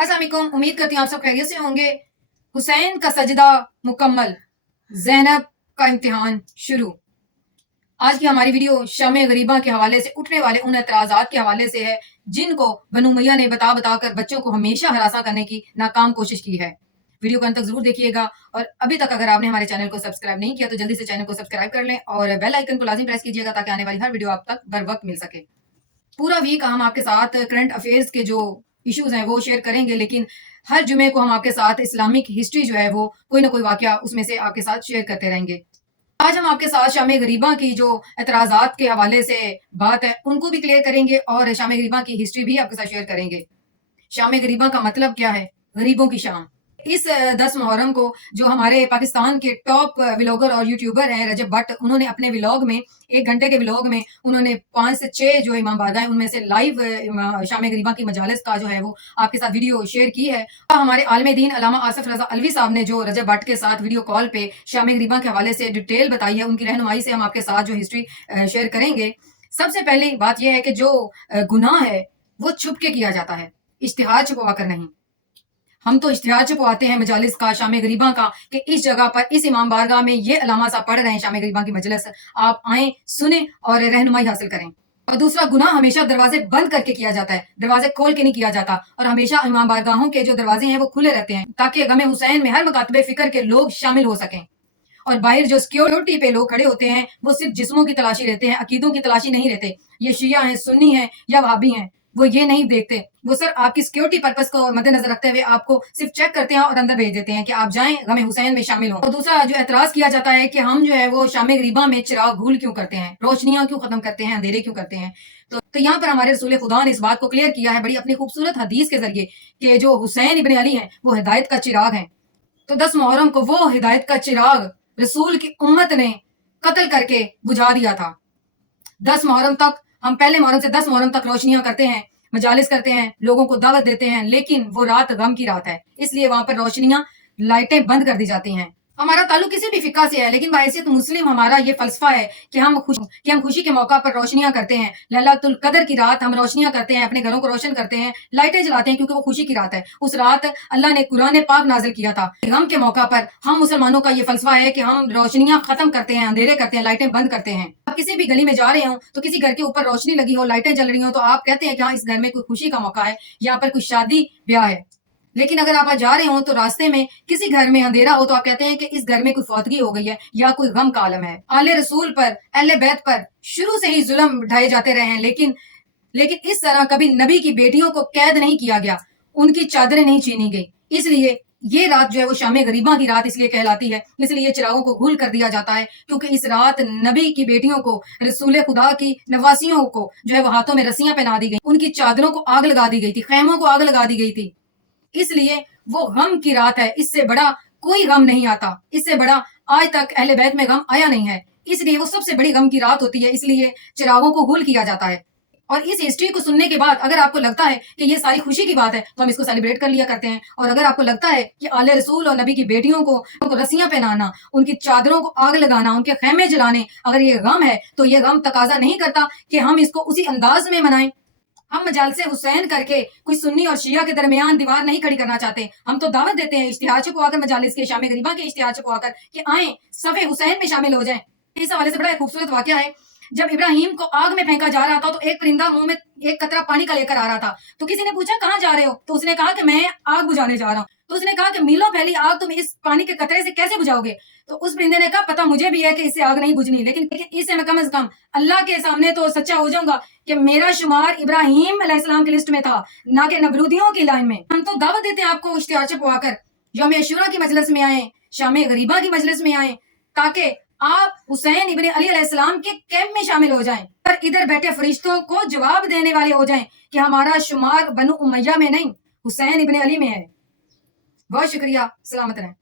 अस्सलाम वालेकुम। उम्मीद करती हूँ आप सब खैरियत से होंगे। हुसैन का सजदा मुकम्मल, ज़ैनब का इम्तिहान शुरू। आज की हमारी वीडियो शाम गरीबा के हवाले से उठने वाले उन एतराज़ात के हवाले से है जिनको बनु उमैया ने बता बता कर बच्चों को हमेशा हरासा करने की नाकाम कोशिश की है। वीडियो को अंत तक जरूर देखिएगा और अभी तक अगर आपने हमारे चैनल को सब्सक्राइब नहीं किया तो जल्दी से चैनल को सब्सक्राइब कर लें और बेल आइकन को लाजिम प्रेस कीजिएगा ताकि आने वाली हर वीडियो आप तक बर वक्त मिल सके। पूरा वीक हम आपके साथ करंट अफेयर्स के जो इश्यूज हैं वो शेयर करेंगे, लेकिन हर जुमे को हम आपके साथ इस्लामिक हिस्ट्री जो है वो कोई ना कोई वाकया उसमें से आपके साथ शेयर करते रहेंगे। आज हम आपके साथ शाम गरीबा की जो एतराज़ात के हवाले से बात है उनको भी क्लियर करेंगे और शाम गरीबा की हिस्ट्री भी आपके साथ शेयर करेंगे। शाम गरीबा का मतलब क्या है? गरीबों की शाम। इस 10 मुहर्रम को जो हमारे पाकिस्तान के टॉप व्लॉगर और यूट्यूबर हैं रजब भट्ट, उन्होंने अपने व्लॉग में 1 घंटे के व्लॉग में उन्होंने 5 से 6 जो इमाम बारगाह हैं उनमें से लाइव शाम गरीबा की मजालिस का जो है वो आपके साथ वीडियो शेयर की है। हमारे आलिम दीन अल्लामा आसिफ रजा अलवी साहब ने जो रजब भट्ट के साथ वीडियो कॉल पे शाम गरीबा के हवाले से डिटेल बताई है, उनकी रहनुमाई से हम आपके साथ जो हिस्ट्री शेयर करेंगे। सबसे पहले बात यह है कि जो गुनाह है वो छुप के किया जाता है, इश्तिहार छुपवा कर नहीं। हम तो इश्तिहार छुपवाते हैं मजालिस का, शाम गरीबा का, कि इस जगह पर इस इमाम बारगाह में ये अलामा साहब पढ़ रहे हैं शाम गरीबा की मजलिस, आप आए, सुने और रहनुमाई हासिल करें। और दूसरा गुनाह हमेशा दरवाजे बंद करके किया जाता है, दरवाजे खोल के नहीं किया जाता। और हमेशा इमाम बारगाहों के जो दरवाजे हैं वो खुले रहते हैं ताकि गमे हुसैन में हर मकातबे फिक्र के लोग शामिल हो सकें। और बाहर जो सिक्योरिटी पे लोग खड़े होते हैं वो सिर्फ जिस्मों की तलाशी लेते हैं, अकीदों की तलाशी नहीं लेते। ये शिया हैं, सुन्नी हैं या वहाबी हैं, वो ये नहीं देखते। वो सर आपकी सिक्योरिटी पर्पस को मद्देनजर रखते हुए आपको सिर्फ चेक करते हैं और अंदर भेज देते हैं कि आप जाएं, गमे हुसैन में शामिल हों। और दूसरा जो एतराज किया जाता है कि हम जो है वो शाम गरीबा में चिराग घूल क्यों करते हैं, रोशनियां क्यों खत्म करते हैं, अंधेरे क्यों करते हैं। तो यहाँ पर हमारे रसूल खुदा ने इस बात को क्लियर किया है बड़ी अपनी खूबसूरत हदीस के जरिए कि जो हुसैन इब्न अली हैं वो हिदायत का चिराग हैं। तो 10 मुहर्रम को वो हिदायत का चिराग रसूल की उम्मत ने कत्ल करके बुझा दिया था। 10 मुहर्रम तक हम पहले मुहर्रम से 10 मुहर्रम तक रोशनियां करते हैं, मजालिस करते हैं, लोगों को दावत देते हैं, लेकिन वो रात गम की रात है, इसलिए वहां पर रोशनियां, लाइटें बंद कर दी जाती हैं। हमारा ताल्लुक किसी भी फिक्का से है, लेकिन बायसियत मुस्लिम हमारा ये फलसफा है कि हम खुशी के मौका पर रोशनियां करते हैं। लैलतुल कदर की रात हम रोशनियां करते हैं, अपने घरों को रोशन करते हैं, लाइटें जलाते हैं क्योंकि वो खुशी की रात है। उस रात अल्लाह ने कुरान पाक नाजिल किया था। गम के मौका पर हम मुसलमानों का ये फलसफा है कि हम रोशनियां खत्म करते हैं, अंधेरे करते हैं, लाइटें बंद करते हैं। आप किसी भी गली में जा रहे हो तो किसी घर के ऊपर रोशनी लगी हो, लाइटें जल रही हो, तो आप कहते हैं कि हाँ इस घर में कोई खुशी का मौका है, यहाँ पर कोई शादी ब्याह है। लेकिन अगर आप जा रहे हो तो रास्ते में किसी घर में अंधेरा हो तो आप कहते हैं कि इस घर में कोई फौतगी हो गई है या कोई गम का आलम है। आले रसूल पर, अहले बैत पर शुरू से ही जुल्म ढाए जाते रहे हैं, लेकिन इस तरह कभी नबी की बेटियों को कैद नहीं किया गया, उनकी चादरें नहीं छीनी गई। इसलिए ये रात जो है वो शाम गरीबा की रात इसलिए कहलाती है, इसलिए चिरागों को घूल कर दिया जाता है क्योंकि इस रात नबी की बेटियों को, रसूल खुदा की नवासियों को जो है वो हाथों में रस्सियां पहना दी गई, उनकी चादरों को आग लगा दी गई थी, खैमों को आग लगा दी गई थी। इसलिए वो गम की रात है, इससे बड़ा कोई गम नहीं आता, इससे बड़ा आज तक अहले बैत में गम आया नहीं है, इसलिए वो सबसे बड़ी गम की रात होती है, इसलिए चिरागों को गुल किया जाता है। और इस हिस्ट्री को सुनने के बाद अगर आपको लगता है कि ये सारी खुशी की बात है तो हम इसको सेलिब्रेट कर लिया करते हैं, और अगर आपको लगता है कि आले रसूल और नबी की बेटियों को रस्सियां पहनाना, उनकी चादरों को आग लगाना, उनके खैमे जलाने अगर ये गम है तो ये गम तकाजा नहीं करता कि हम इसको उसी अंदाज में मनाएं। हम मजालसे हुसैन करके कोई सुन्नी और शिया के दरमियान दीवार नहीं खड़ी करना चाहते। हम तो दावत देते हैं इश्तिहार छुपवाकर, मजालिस के, शाम गरीबा के इश्तिहार छुपवाकर कि आए सफ़े हुसैन में शामिल हो जाएं। इस हवाले से बड़ा खूबसूरत वाकया है। जब इब्राहिम को आग में फेंका जा रहा था तो एक परिंदा मुंह में एक कतरा पानी का लेकर आ रहा था, तो किसी ने पूछा कहाँ जा रहे हो, तो उसने कहा कि मैं आग बुझाने जा रहा हूँ। तो उसने कहा कि मीलों फैली आग तुम इस पानी के कतरे से कैसे बुझाओगे? तो उस परिंदे ने कहा पता मुझे भी है कि इससे आग नहीं बुझनी, लेकिन इससे मैं कम से कम अल्लाह के सामने तो सच्चा हो जाऊंगा कि मेरा शुमार इब्राहिम अलैहिस्सलाम की लिस्ट में था, ना कि नबरूदियों की लाइन में। हम तो दावत देते हैं आपको इश्तिहार छुपवाकर यौम अशूरा की मजलिस में आए, शाम गरीबा की मजलिस में आए, ताकि आप हुसैन इब्न अली अलैहिस्सलाम के कैंप में शामिल हो जाएं और इधर बैठे फरिश्तों को जवाब देने वाले हो जाएं कि हमारा शुमार बनु उमैया में नहीं, हुसैन इब्न अली में है। बहुत शुक्रिया, सलामत रहें।